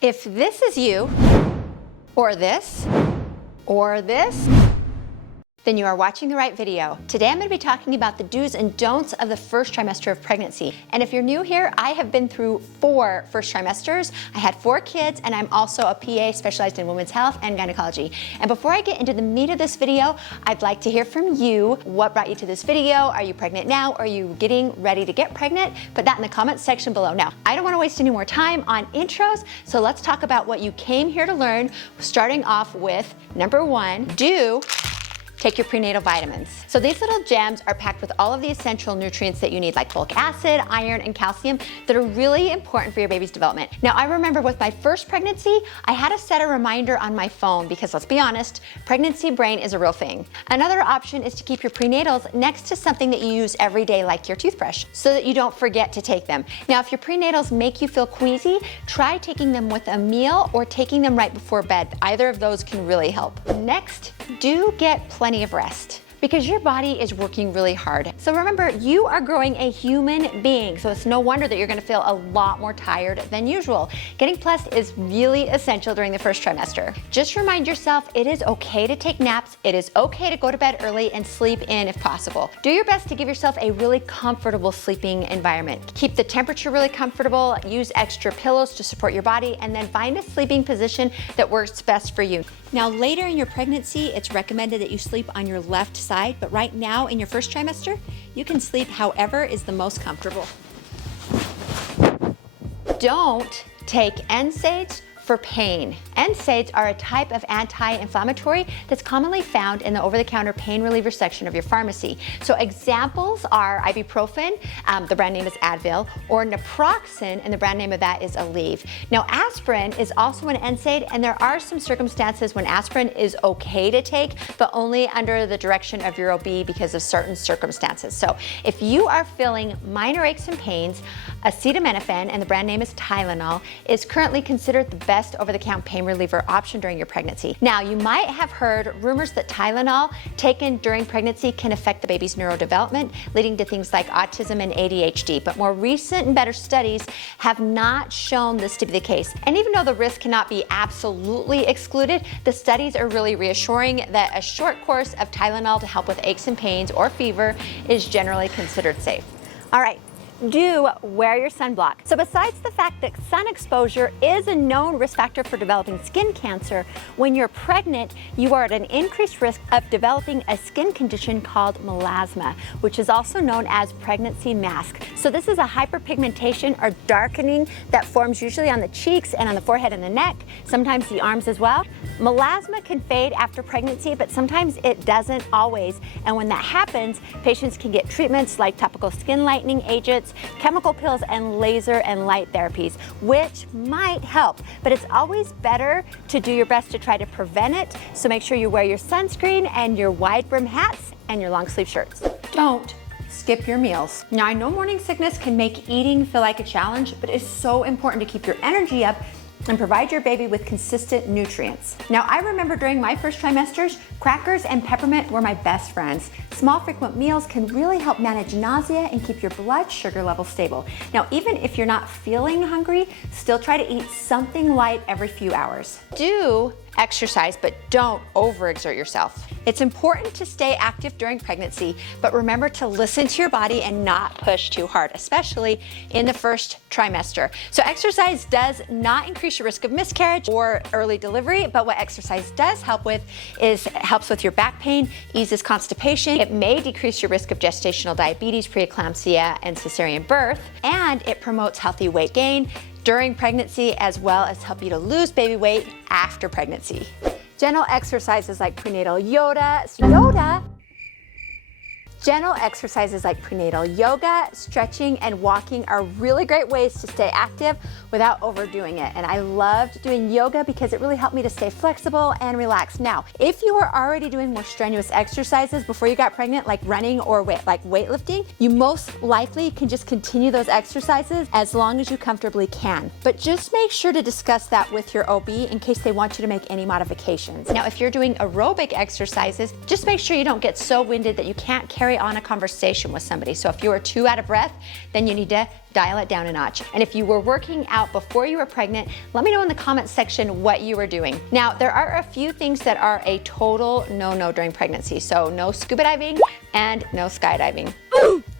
If this is you, or this, then you are watching the right video. Today I'm going to be talking about the do's and don'ts of the first trimester of pregnancy. And if you're new here, I have been through 4 first trimesters. I had 4 kids, and I'm also a PA specialized in women's health and gynecology. And before I get into the meat of this video, I'd like to hear from you. What brought you to this video? Are you pregnant now? Are you getting ready to get pregnant? Put that in the comments section below. Now, I don't want to waste any more time on intros, so let's talk about what you came here to learn, starting off with number 1, take your prenatal vitamins. So these little gems are packed with all of the essential nutrients that you need, like folic acid, iron, and calcium that are really important for your baby's development. Now, I remember with my first pregnancy, I had to set a reminder on my phone because, let's be honest, pregnancy brain is a real thing. Another option is to keep your prenatals next to something that you use every day, like your toothbrush, so that you don't forget to take them. Now, if your prenatals make you feel queasy, try taking them with a meal or taking them right before bed. Either of those can really help. Next, do get plenty of rest, because your body is working really hard. So remember, you are growing a human being, so it's no wonder that you're gonna feel a lot more tired than usual. Getting plus is really essential during the first trimester. Just remind yourself it is okay to take naps, it is okay to go to bed early and sleep in if possible. Do your best to give yourself a really comfortable sleeping environment. Keep the temperature really comfortable, use extra pillows to support your body, and then find a sleeping position that works best for you. Now, later in your pregnancy, it's recommended that you sleep on your left side, but right now in your first trimester, you can sleep however is the most comfortable. Don't take NSAIDS for pain. NSAIDs are a type of anti-inflammatory that's commonly found in the over-the-counter pain reliever section of your pharmacy. So examples are ibuprofen, the brand name is Advil, or naproxen, and the brand name of that is Aleve. Now, aspirin is also an NSAID, and there are some circumstances when aspirin is okay to take, but only under the direction of your OB because of certain circumstances. So if you are feeling minor aches and pains, acetaminophen, and the brand name is Tylenol, is currently considered the best over-the-counter pain reliever option during your pregnancy. Now, you might have heard rumors that Tylenol taken during pregnancy can affect the baby's neurodevelopment, leading to things like autism and ADHD, but more recent and better studies have not shown this to be the case. And even though the risk cannot be absolutely excluded, the studies are really reassuring that a short course of Tylenol to help with aches and pains or fever is generally considered safe. All right. Do wear your sunblock. So besides the fact that sun exposure is a known risk factor for developing skin cancer, when you're pregnant, you are at an increased risk of developing a skin condition called melasma, which is also known as pregnancy mask. So this is a hyperpigmentation or darkening that forms usually on the cheeks and on the forehead and the neck, sometimes the arms as well. Melasma can fade after pregnancy, but sometimes it doesn't always. And when that happens, patients can get treatments like topical skin lightening agents, chemical pills, and laser and light therapies, which might help, but it's always better to do your best to try to prevent it. So make sure you wear your sunscreen and your wide brim hats and your long sleeve shirts. Don't skip your meals. Now, I know morning sickness can make eating feel like a challenge, but it's so important to keep your energy up and provide your baby with consistent nutrients. Now, I remember during my first trimesters, crackers and peppermint were my best friends. Small frequent meals can really help manage nausea and keep your blood sugar level stable. Now, even if you're not feeling hungry, still try to eat something light every few hours. Do exercise, but don't overexert yourself. It's important to stay active during pregnancy, but remember to listen to your body and not push too hard, especially in the first trimester. So exercise does not increase your risk of miscarriage or early delivery, but what exercise does help with is it helps with your back pain, eases constipation, it may decrease your risk of gestational diabetes, preeclampsia, and cesarean birth, and it promotes healthy weight gain during pregnancy, as well as help you to lose baby weight after pregnancy. Gentle exercises like prenatal Gentle exercises like prenatal yoga, stretching, and walking are really great ways to stay active without overdoing it. And I loved doing yoga because it really helped me to stay flexible and relaxed. Now, if you were already doing more strenuous exercises before you got pregnant, like running or weightlifting, you most likely can just continue those exercises as long as you comfortably can. But just make sure to discuss that with your OB in case they want you to make any modifications. Now, if you're doing aerobic exercises, just make sure you don't get so winded that you can't carry carry on a conversation with somebody. So if you are too out of breath, then you need to dial it down a notch. And if you were working out before you were pregnant, let me know in the comments section what you were doing. Now, there are a few things that are a total no-no during pregnancy. So no scuba diving and no skydiving.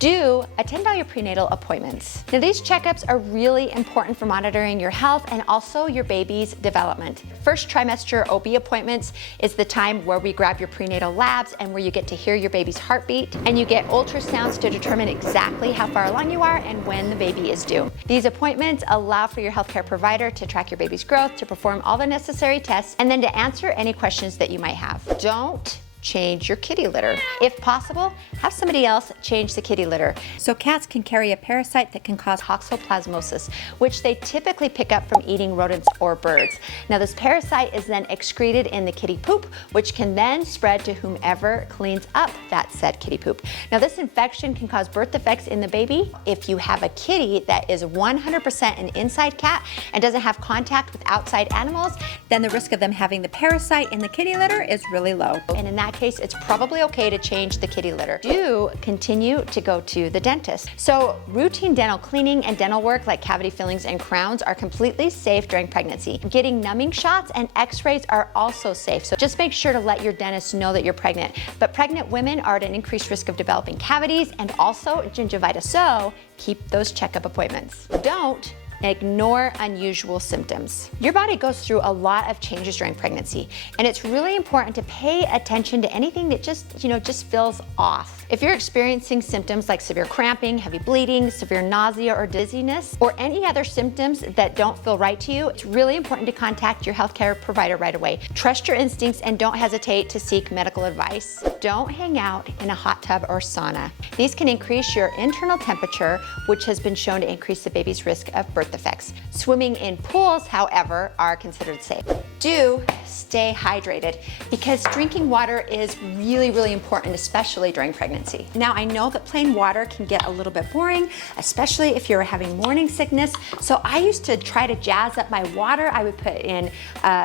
Do attend all your prenatal appointments. Now, these checkups are really important for monitoring your health and also your baby's development. First trimester OB appointments is the time where we grab your prenatal labs and where you get to hear your baby's heartbeat, and you get ultrasounds to determine exactly how far along you are and when the baby is due. These appointments allow for your healthcare provider to track your baby's growth, to perform all the necessary tests, and then to answer any questions that you might have. Don't change your kitty litter. If possible, have somebody else change the kitty litter. So cats can carry a parasite that can cause toxoplasmosis, which they typically pick up from eating rodents or birds. Now, this parasite is then excreted in the kitty poop, which can then spread to whomever cleans up that said kitty poop. Now, this infection can cause birth defects in the baby. If you have a kitty that is 100% an inside cat and doesn't have contact with outside animals, then the risk of them having the parasite in the kitty litter is really low. And in that case, it's probably okay to change the kitty litter. Do continue to go to the dentist. So routine dental cleaning and dental work like cavity fillings and crowns are completely safe during pregnancy. Getting numbing shots and x-rays are also safe. So just make sure to let your dentist know that you're pregnant. But pregnant women are at an increased risk of developing cavities and also gingivitis. So keep those checkup appointments. Don't ignore unusual symptoms. Your body goes through a lot of changes during pregnancy, and it's really important to pay attention to anything that just feels off. If you're experiencing symptoms like severe cramping, heavy bleeding, severe nausea or dizziness, or any other symptoms that don't feel right to you, it's really important to contact your healthcare provider right away. Trust your instincts and don't hesitate to seek medical advice. Don't hang out in a hot tub or sauna. These can increase your internal temperature, which has been shown to increase the baby's risk of birth defects. Swimming in pools, however, are considered safe. Do stay hydrated, because drinking water is really, really important, especially during pregnancy. Now, I know that plain water can get a little bit boring, especially if you're having morning sickness. So I used to try to jazz up my water. I would put in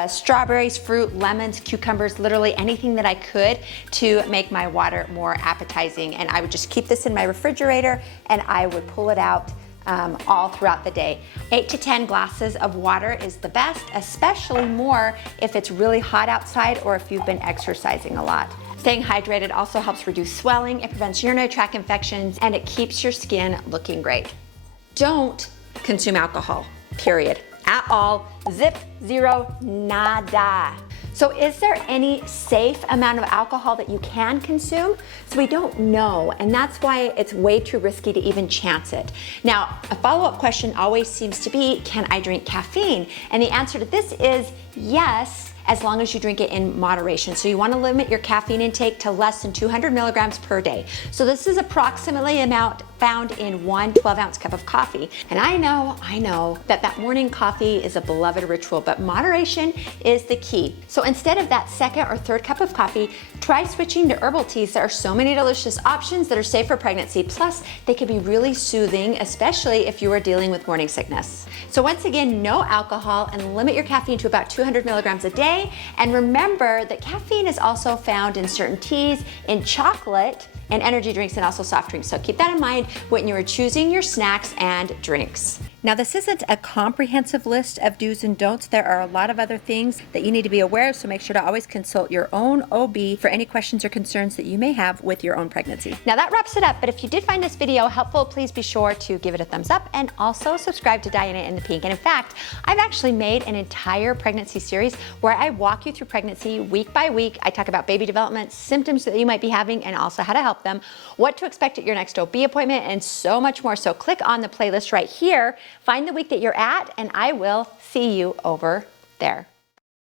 strawberries, fruit, lemons, cucumbers, literally anything that I could to make my water more appetizing. And I would just keep this in my refrigerator and I would pull it out all throughout the day. 8 to 10 glasses of water is the best, especially more if it's really hot outside or if you've been exercising a lot. Staying hydrated also helps reduce swelling, it prevents urinary tract infections, and it keeps your skin looking great. Don't consume alcohol, period. At all, zip, zero, nada. So is there any safe amount of alcohol that you can consume? So we don't know, and that's why it's way too risky to even chance it. Now, a follow-up question always seems to be, can I drink caffeine? And the answer to this is yes, as long as you drink it in moderation. So you want to limit your caffeine intake to less than 200 milligrams per day. So this is approximately the amount found in one 12-ounce cup of coffee. And I know that morning coffee is a beloved ritual, but moderation is the key. So instead of that second or third cup of coffee, try switching to herbal teas. There are so many delicious options that are safe for pregnancy. Plus, they can be really soothing, especially if you are dealing with morning sickness. So once again, no alcohol and limit your caffeine to about 200 milligrams a day. And remember that caffeine is also found in certain teas, in chocolate, and energy drinks, and also soft drinks. So keep that in mind when you are choosing your snacks and drinks. Now, this isn't a comprehensive list of do's and don'ts. There are a lot of other things that you need to be aware of, so make sure to always consult your own OB for any questions or concerns that you may have with your own pregnancy. Now, that wraps it up, but if you did find this video helpful, please be sure to give it a thumbs up and also subscribe to Diana in the Pink. And in fact, I've actually made an entire pregnancy series where I walk you through pregnancy week by week. I talk about baby development, symptoms that you might be having, and also how to help them, what to expect at your next OB appointment, and so much more. So click on the playlist right here, find the week that you're at, and I will see you over there.